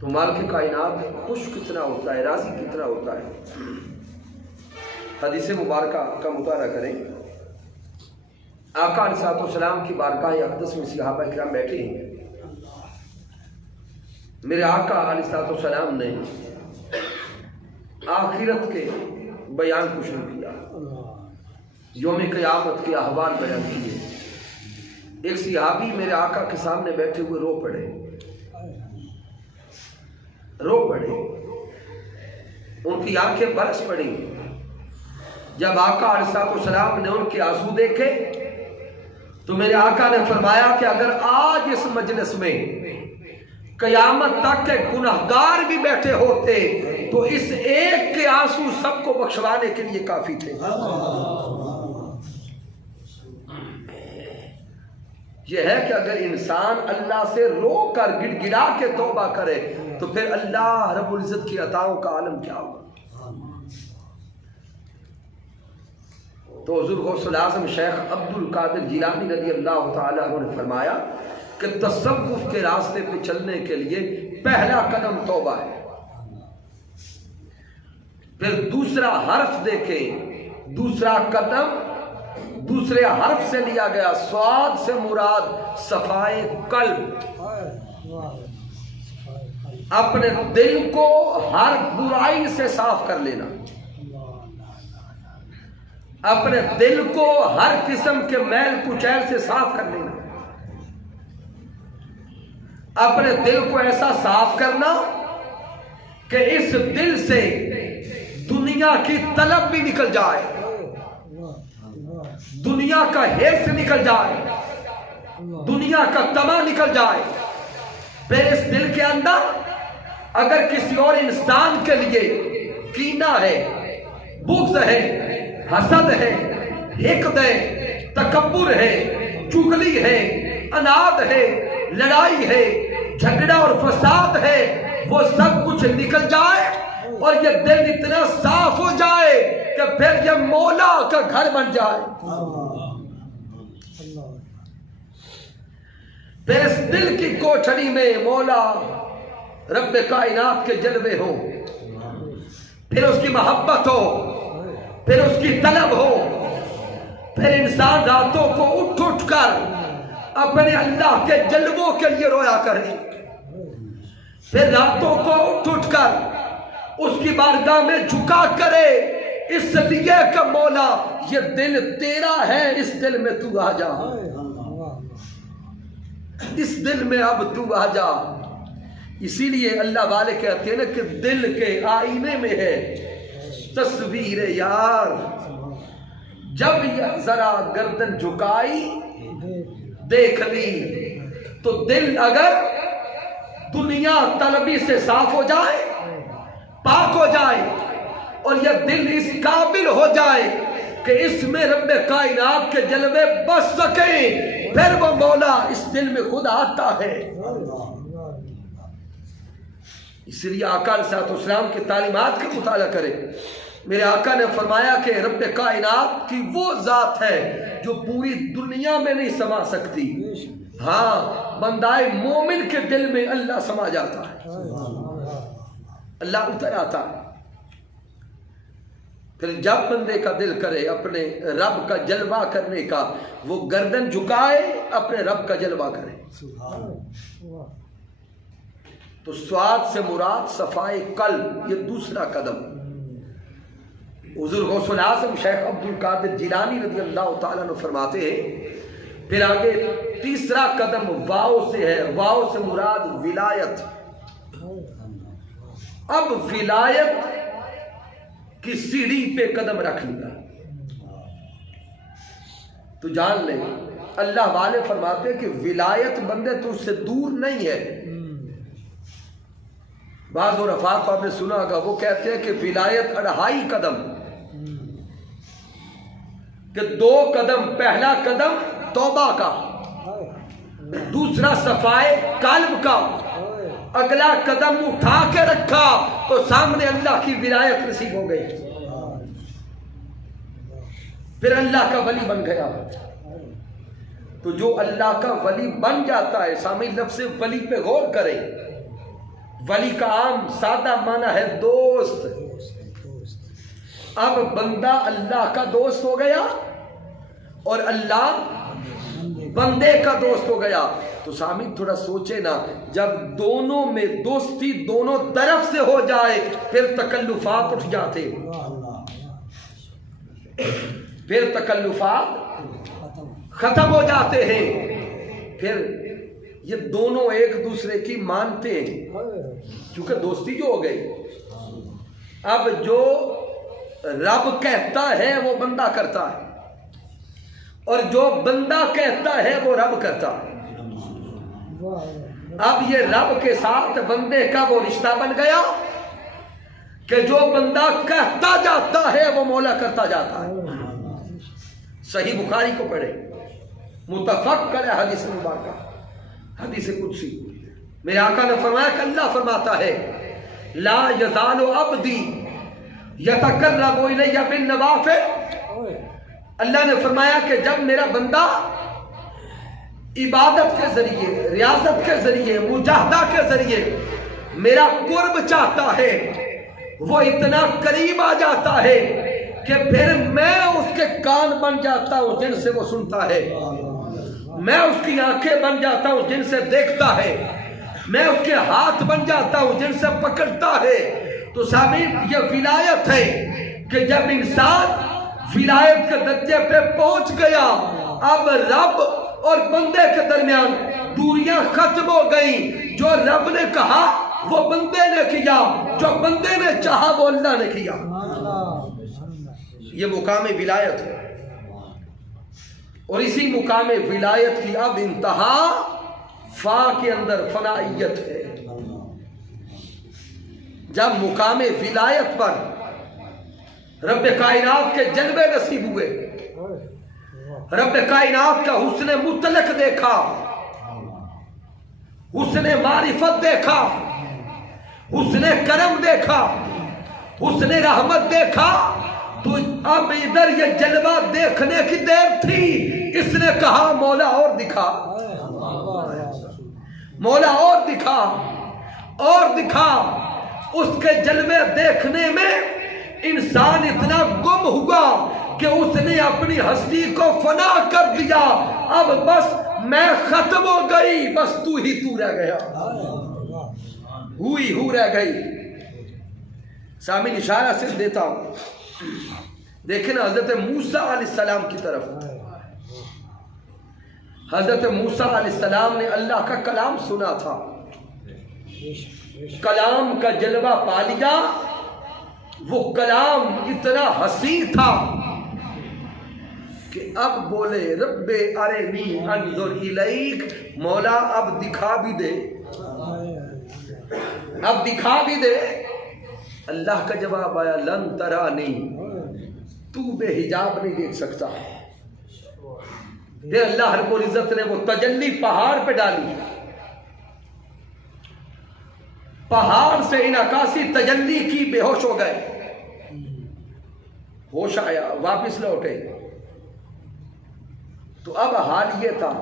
تو مالک کائنات خوش کتنا ہوتا ہے، راضی کتنا ہوتا ہے. حدیث مبارکہ کا مطالعہ کریں. آقا علیہ الصلوۃ والسلام کی بارگاہ اقدس میں صحابہ کرام بیٹھے ہیں. میرے آقا علیہ الصلوۃ والسلام نے آخرت کے بیان کو شروع کیا، یوم قیامت کے احوال بیان کیے. ایک صحابی میرے آقا کے سامنے بیٹھے ہوئے رو پڑے، ان کی آنکھیں برس پڑی. جب آقا علیہ الصلوۃ والسلام نے ان کے آنسو دیکھے تو میرے آقا نے فرمایا کہ اگر آج اس مجلس میں قیامت تک کے گنہگار بھی بیٹھے ہوتے تو اس ایک کے آنسو سب کو بخشوانے کے لیے کافی تھے. یہ ہے کہ اگر انسان اللہ سے رو کر گڑ گڑا کے توبہ کرے تو پھر اللہ رب العزت کی عطاؤں کا عالم کیا ہوگا. تو حضور غوث الاعظم شیخ عبد القادر جیلانی رضی اللہ تعالیٰ عنہ نے فرمایا کہ تصوف کے راستے پہ چلنے کے لیے پہلا قدم توبہ ہے. پھر دوسرا حرف دیکھیں، دوسرا قدم دوسرے حرف سے لیا گیا، سواد سے مراد صفائے قلب، اپنے دل کو ہر برائی سے صاف کر لینا، اپنے دل کو ہر قسم کے میل کچیل سے صاف کر لینا، اپنے دل کو ایسا صاف کرنا کہ اس دل سے دنیا کی طلب بھی نکل جائے، دنیا کا حرص نکل جائے، دنیا کا طمع نکل جائے۔ پھر اس دل کے اندر اگر کسی اور انسان کے لیے کینہ ہے، بغض ہے، حسد ہے، حقد ہے، تکبر ہے، چغلی ہے، اناد ہے، لڑائی ہے، جھگڑا اور فساد ہے، وہ سب کچھ نکل جائے اور یہ دل اتنا صاف ہو جائے کہ پھر یہ مولا کا گھر بن جائے۔ پھر اس دل کی کوٹھڑی میں مولا رب کائنات کے جلوے ہوں، پھر اس کی محبت ہو، پھر اس کی طلب ہو، پھر انسان راتوں کو اٹھ اٹھ کر اپنے اللہ کے جلووں کے لیے رویا کرے، پھر راتوں کو اٹھ اٹھ کر اس کی بارگاہ میں جھکا کرے، اس لیے کہ مولا یہ دل تیرا ہے، اس دل میں تو آ جا، اس دل میں اب تو آ جا۔ اسی لیے اللہ والے کہتے ہیں نا کہ دل کے آئینے میں ہے تصویر یار، جب یہ ذرا گردن جھکائی دیکھ لی، تو دل اگر دنیا طلبی سے صاف ہو جائے، پاک ہو جائے، اور یہ دل اس قابل ہو جائے کہ اس میں رب کائنات کے جلوے بس سکیں، پھر وہ مولا اس دل میں خود آتا ہے۔ اس لیے آقا علیہ السلام کی تعلیمات کا مطالعہ کرے۔ میرے آقا نے فرمایا کہ رب کائنات کی وہ ذات ہے جو پوری دنیا میں نہیں سما سکتی، ہاں بندہ مومن کے دل میں اللہ سما جاتا ہے، اللہ اتر آتا ہے۔ پھر جب بندے کا دل کرے اپنے رب کا جلوہ کرنے کا، وہ گردن جھکائے اپنے رب کا جلوہ کرے۔ تو سواد سے مراد صفائے قلب، یہ دوسرا قدم۔ حضور غوث الاعظم شیخ عبد القادر جیلانی رضی اللہ تعالیٰ عنہ فرماتے ہیں، پھر آگے تیسرا قدم واو سے ہے، واو سے مراد ولایت۔ اب ولایت کی سیڑھی پہ قدم رکھ لیا تو جان لیں، اللہ والے فرماتے ہیں کہ ولایت بندے تو اس سے دور نہیں ہے۔ بعض عرفاء کو آپ نے سنا ہوگا، وہ کہتے ہیں کہ ولایت 2.5 قدم، کہ 2 قدم، پہلا قدم توبہ کا، دوسرا صفائے قلب کا، اگلا قدم اٹھا کے رکھا تو سامنے اللہ کی ولایت نصیب ہو گئی، پھر اللہ کا ولی بن گیا۔ تو جو اللہ کا ولی بن جاتا ہے، سامنے لفظ ولی پہ غور کریں، ولی کا عام سادہ معنی ہے دوست۔ اب بندہ اللہ کا دوست ہو گیا اور اللہ بندے کا دوست ہو گیا، تو سامعین تھوڑا سوچے نا، جب دونوں میں دوستی دونوں طرف سے ہو جائے پھر تکلفات اٹھ جاتے، پھر تکلفات ختم ہو جاتے ہیں، پھر یہ دونوں ایک دوسرے کی مانتے ہیں، کیونکہ دوستی جو ہو گئی۔ اب جو رب کہتا ہے وہ بندہ کرتا ہے، اور جو بندہ کہتا ہے وہ رب کرتا ہے۔ اب یہ رب کے ساتھ بندے کا وہ رشتہ بن گیا کہ جو بندہ کہتا جاتا ہے وہ مولا کرتا جاتا ہے۔ صحیح بخاری کو پڑھے، متفق کرے حدیث مبارکہ، حدیث قدسی۔ میرے آقا نے فرمایا کہ اللہ فرماتا ہے، لا یزال عبدی یتقرب الی بالنوافل۔ اللہ نے فرمایا کہ جب میرا بندہ عبادت کے ذریعے، ریاضت کے ذریعے، مجاہدہ کے ذریعے میرا قرب چاہتا ہے، وہ اتنا قریب آ جاتا ہے کہ پھر میں اس کے کان بن جاتا ہوں جن سے وہ سنتا ہے، میں اس کی آنکھیں بن جاتا ہوں جن سے دیکھتا ہے، میں اس کے ہاتھ بن جاتا ہوں جن سے پکڑتا ہے۔ تو سامعین، یہ ولایت ہے کہ جب انسان ولایت کے درجے پہ پہنچ گیا، اب رب اور بندے کے درمیان دوریاں ختم ہو گئیں۔ جو رب نے کہا وہ بندے نے کیا، جو بندے نے چاہا وہ اللہ نے کیا۔ یہ مقام ولایت ہے، اور اسی مقام ولایت کی اب انتہا فا کے اندر فنائیت ہے۔ جب مقام ولایت پر رب کائنات کے جلوے نصیب ہوئے، رب کائنات کا حسن مطلق دیکھا، حسن معرفت دیکھا، حسن کرم دیکھا، حسن رحمت دیکھا، تو اب ادھر یہ جلوہ دیکھنے کی دیر تھی۔ اس نے کہا مولا اور دکھا، مولا اور دکھا، اور دکھا۔ اس کے جلوے دیکھنے میں انسان اتنا گم ہوا کہ اس نے اپنی ہستی کو فنا کر دیا۔ اب بس میں ختم ہو گئی، بس تو ہی تو رہ گیا، ہوئی ہو رہ گئی۔ سامعین، اشارہ صرف دیتا ہوں، دیکھیں نا حضرت موسیٰ علیہ السلام کی طرف۔ حضرت موسیٰ علیہ السلام نے اللہ کا کلام سنا تھا، کلام کا جلوہ پا لیا۔ وہ کلام اتنا حسین تھا کہ اب بولے رب ارنی انظر الیک، مولا اب دکھا بھی دے، اب دکھا بھی دے۔ اللہ کا جواب آیا لن ترانی، تو بے حجاب نہیں دیکھ سکتا۔ پھر اللہ رب العزت نے وہ تجلی پہاڑ پہ ڈالی، پہاڑ سے انعکاسی تجلی کی، بے ہوش ہو گئے، ہوش آیا، واپس لوٹے۔ تو اب حال یہ تھا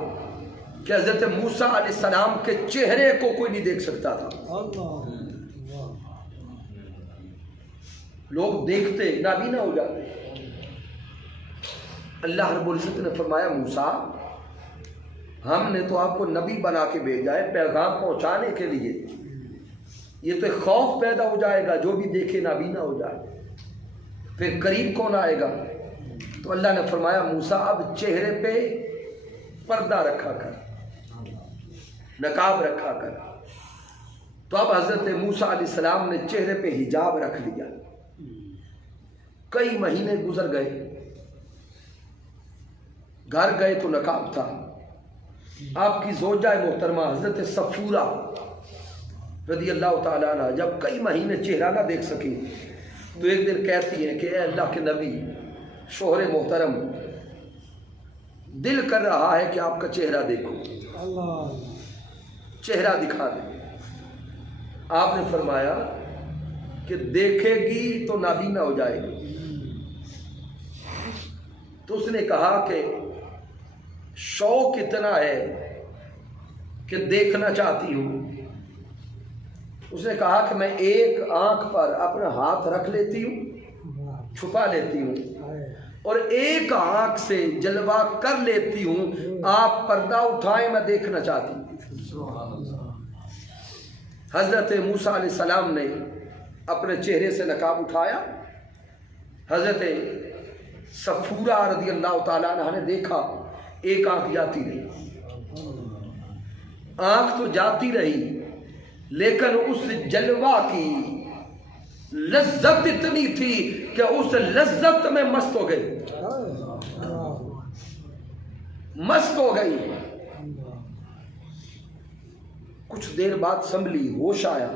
کہ حضرت موسیٰ علیہ السلام کے چہرے کو کوئی نہیں دیکھ سکتا تھا۔ لوگ دیکھتے نابینا ہو جاتے۔ اللہ رب العزت نے فرمایا موسیٰ، ہم نے تو آپ کو نبی بنا کے بھیجا ہے پیغام پہنچانے کے لیے، یہ تو خوف پیدا ہو جائے گا جو بھی دیکھے نابینا ہو جائے، پھر قریب کون آئے گا؟ تو اللہ نے فرمایا موسیٰ اب چہرے پہ پردہ رکھا کر، نقاب رکھا کر۔ تو اب حضرت موسیٰ علیہ السلام نے چہرے پہ حجاب رکھ لیا۔ کئی مہینے گزر گئے، گھر گئے تو نقاب تھا۔ آپ کی زوجہ محترمہ حضرت صفورہ رضی اللہ تعالیٰ عنہ جب کئی مہینے چہرہ نہ دیکھ سکی تو ایک دن کہتی ہیں کہ اے اللہ کے نبی، شوہر محترم، دل کر رہا ہے کہ آپ کا چہرہ دیکھو، چہرہ دکھا دیں۔ آپ نے فرمایا کہ دیکھے گی تو نابینا ہو جائے گی۔ تو اس نے کہا کہ شوق اتنا ہے کہ دیکھنا چاہتی ہوں۔ اس نے کہا کہ میں ایک آنکھ پر اپنا ہاتھ رکھ لیتی ہوں، چھپا لیتی ہوں، اور ایک آنکھ سے جلوہ کر لیتی ہوں، آپ پردہ اٹھائیں، میں دیکھنا چاہتی ہوں۔ حضرت موسیٰ علیہ السلام نے اپنے چہرے سے نقاب اٹھایا۔ حضرت صفورہ رضی اللہ تعالیٰ عنہ نے دیکھا ایک آنکھ جاتی رہی، آنکھ تو جاتی رہی، لیکن اس جلوہ کی لذت اتنی تھی کہ اس لذت میں مست ہو گئی، مست ہو گئی۔ کچھ دیر بعد سنبھلی، ہوش آیا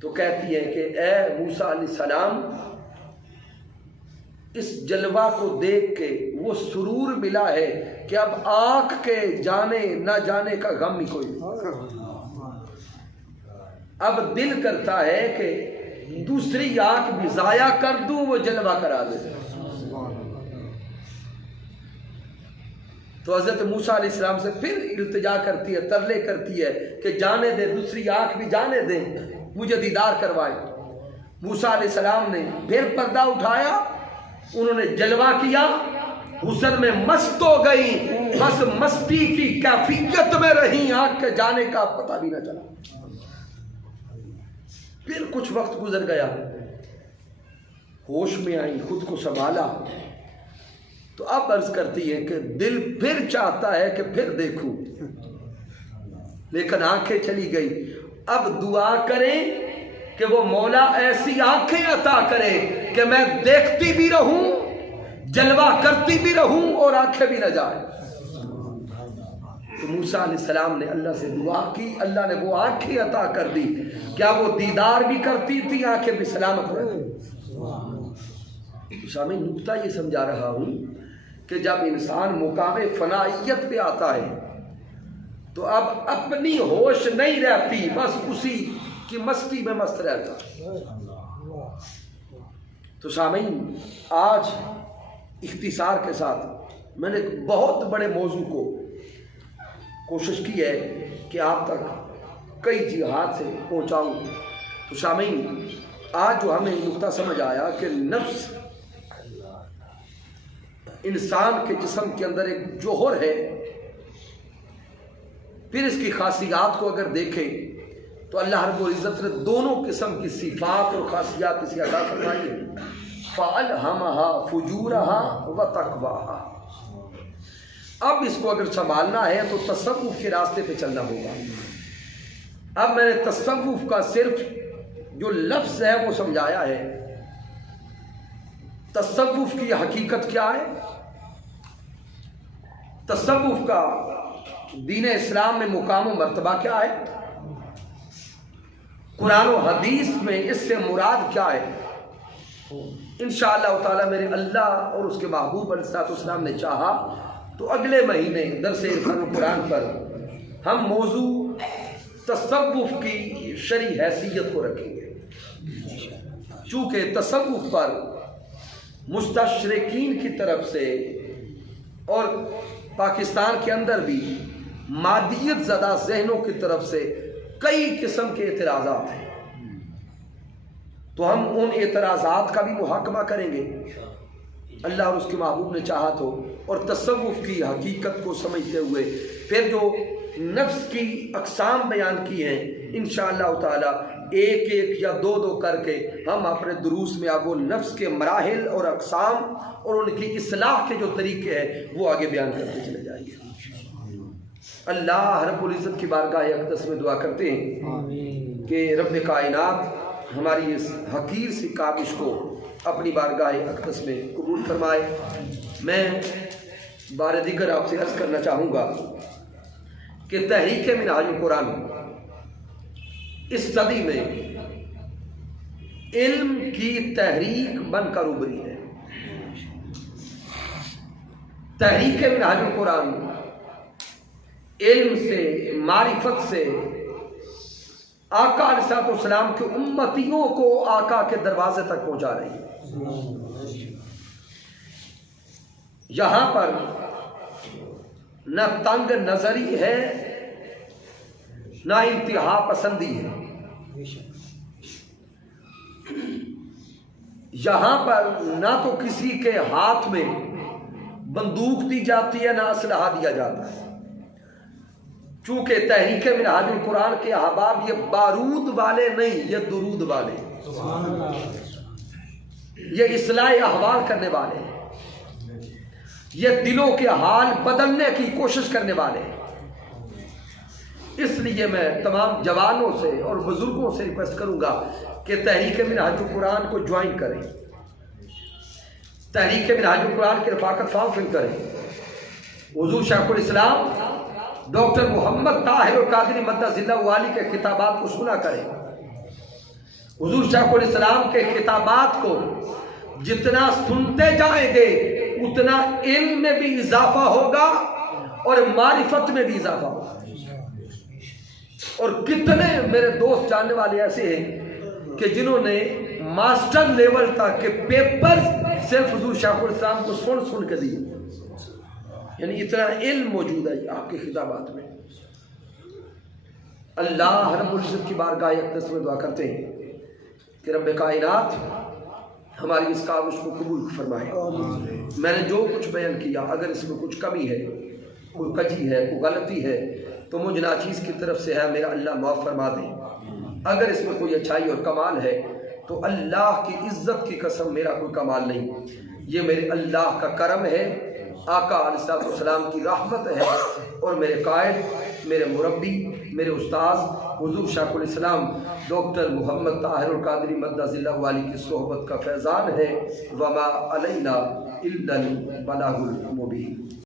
تو کہتی ہے کہ اے موسیٰ علیہ السلام، اس جلوہ کو دیکھ کے وہ سرور ملا ہے کہ اب آنکھ کے جانے نہ جانے کا غم ہی کوئی نہیں۔ اب دل کرتا ہے کہ دوسری آنکھ بھی ضائع کر دوں، وہ جلوہ کرا دے۔ تو حضرت موسیٰ علیہ السلام سے پھر التجا کرتی ہے، ترلے کرتی ہے کہ جانے دے، دوسری آنکھ بھی جانے دیں، مجھے دیدار کروائے۔ موسیٰ علیہ السلام نے پھر پردہ اٹھایا، انہوں نے جلوہ کیا، حسن میں مست ہو گئی، بس مستی کی کیفیت میں رہی، آنکھ کے جانے کا پتہ بھی نہ چلا۔ پھر کچھ وقت گزر گیا، ہوش میں آئی، خود کو سنبھالا، تو اب عرض کرتی ہے کہ دل پھر چاہتا ہے کہ پھر دیکھوں، لیکن آنکھیں چلی گئی۔ اب دعا کریں کہ وہ مولا ایسی آنکھیں عطا کرے کہ میں دیکھتی بھی رہوں، جلوہ کرتی بھی رہوں اور آنکھیں بھی نہ جائیں۔ تو موسیٰ علیہ السلام نے اللہ سے دعا کی، اللہ نے وہ آنکھیں عطا کر دی۔ کیا وہ دیدار بھی کرتی تھی، آنکھیں بھی سلامت رہتی؟ سامنے نکتہ یہ سمجھا رہا ہوں کہ جب انسان مقام فنائیت پہ آتا ہے تو اب اپنی ہوش نہیں رہتی، بس اسی کی مستی میں مست رہتا۔ تو سامعین، آج اختصار کے ساتھ میں نے ایک بہت بڑے موضوع کو کوشش کی ہے کہ آپ تک کئی جہات سے پہنچاؤں۔ تو سامعین، آج جو ہمیں نقطہ سمجھ آیا کہ نفس انسان کے جسم کے اندر ایک جوہر ہے، پھر اس کی خاصیات کو اگر دیکھیں تو اللہ رب العزت نے دونوں قسم کی صفات اور خاصیات اسے عطا فرمائی ہیں۔ فَأَلْهَمَهَا فُجُورَهَا وَتَقْوَاهَا۔ اب اس کو اگر سنبھالنا ہے تو تصوف کے راستے پہ چلنا ہوگا۔ اب میں نے تصوف کا صرف جو لفظ ہے وہ سمجھایا ہے۔ تصوف کی حقیقت کیا ہے، تصوف کا دین اسلام میں مقام و مرتبہ کیا ہے، قرآن و حدیث میں اس سے مراد کیا ہے، انشاءاللہ تعالی میرے اللہ اور اس کے محبوب علیہ السلام نے چاہا تو اگلے مہینے درس عرفان قرآن پر ہم موضوع تصوف کی شرعی حیثیت کو رکھیں گے، چونکہ تصوف پر مستشرقین کی طرف سے اور پاکستان کے اندر بھی مادیت زدہ ذہنوں کی طرف سے کئی قسم کے اعتراضات ہیں، تو ہم ان اعتراضات کا بھی محاکمہ کریں گے اللہ اور اس کے محبوب نے چاہا تو، اور تصوف کی حقیقت کو سمجھتے ہوئے پھر جو نفس کی اقسام بیان کی ہیں انشاءاللہ تعالی ایک ایک یا دو دو کر کے ہم اپنے دروس میں اب وہ نفس کے مراحل اور اقسام اور ان کی اصلاح کے جو طریقے ہیں وہ آگے بیان کرتے چلے جائیں گے۔ اللہ رب العزت کی بارگاہ اقدس میں دعا کرتے ہیں کہ رب کائنات ہماری اس حقیر سی کاوش کو اپنی بارگاہ اقدس میں قبول فرمائے۔ میں بار دیگر آپ سے عرض کرنا چاہوں گا کہ تحریک منہاج القرآن اس صدی میں علم کی تحریک بن کر ابھری ہے۔ تحریک منہاج القرآن علم سے، معرفت سے آقا علیہ السلام کے امتیوں کو آقا کے دروازے تک پہنچا رہی ہے۔ یہاں پر نہ تنگ نظری ہے نہ انتہا پسندی ہے، یہاں پر نہ تو کسی کے ہاتھ میں بندوق دی جاتی ہے نہ اسلحہ دیا جاتا ہے، چونکہ تحریک منہاج القرآن کے احباب یہ بارود والے نہیں، یہ درود والے، یہ اصلاح احوال کرنے والے ہیں، یہ دلوں کے حال بدلنے کی کوشش کرنے والے ہیں۔ اس لیے میں تمام جوانوں سے اور بزرگوں سے ریکویسٹ کروں گا کہ تحریک منہاج القرآن کو جوائن کریں، تحریک منہاج القرآن کی رفاقت فارم فل کریں، حضور شیخ الاسلام ڈاکٹر محمد طاہر القادری مدد ذلہ والی کے خطابات کو سنا کریں۔ حضور شیخ الاسلام کے خطابات کو جتنا سنتے جائیں گے اتنا علم میں بھی اضافہ ہوگا اور معرفت میں بھی اضافہ ہوگا۔ اور کتنے میرے دوست جاننے والے ایسے ہیں کہ جنہوں نے ماسٹر لیول تک کے پیپر صرف حضور شیخ الاسلام کو سن سن کے دیے، یعنی اتنا علم موجود ہے آپ کے خطابات میں۔ اللہ رب العزت کی بارگاہ اقدس میں دعا کرتے ہیں کہ رب کائنات ہماری اس کاوش کو قبول فرمائے۔ میں نے جو کچھ بیان کیا اگر اس میں کچھ کمی ہے، کوئی کجی ہے، کوئی غلطی ہے تو مجھ ناچیز کی طرف سے ہے، میرا اللہ معاف فرما دے۔ اگر اس میں کوئی اچھائی اور کمال ہے تو اللہ کی عزت کی قسم میرا کوئی کمال نہیں، یہ میرے اللہ کا کرم ہے، آقا علیہ السلام کی رحمت ہے، اور میرے قائد، میرے مربی، میرے استاذ حضور شیخ الاسلام ڈاکٹر محمد طاہر القادری مدد اللہ والی کی صحبت کا فیضان ہے۔ وما علینا الا البلاغ المبین۔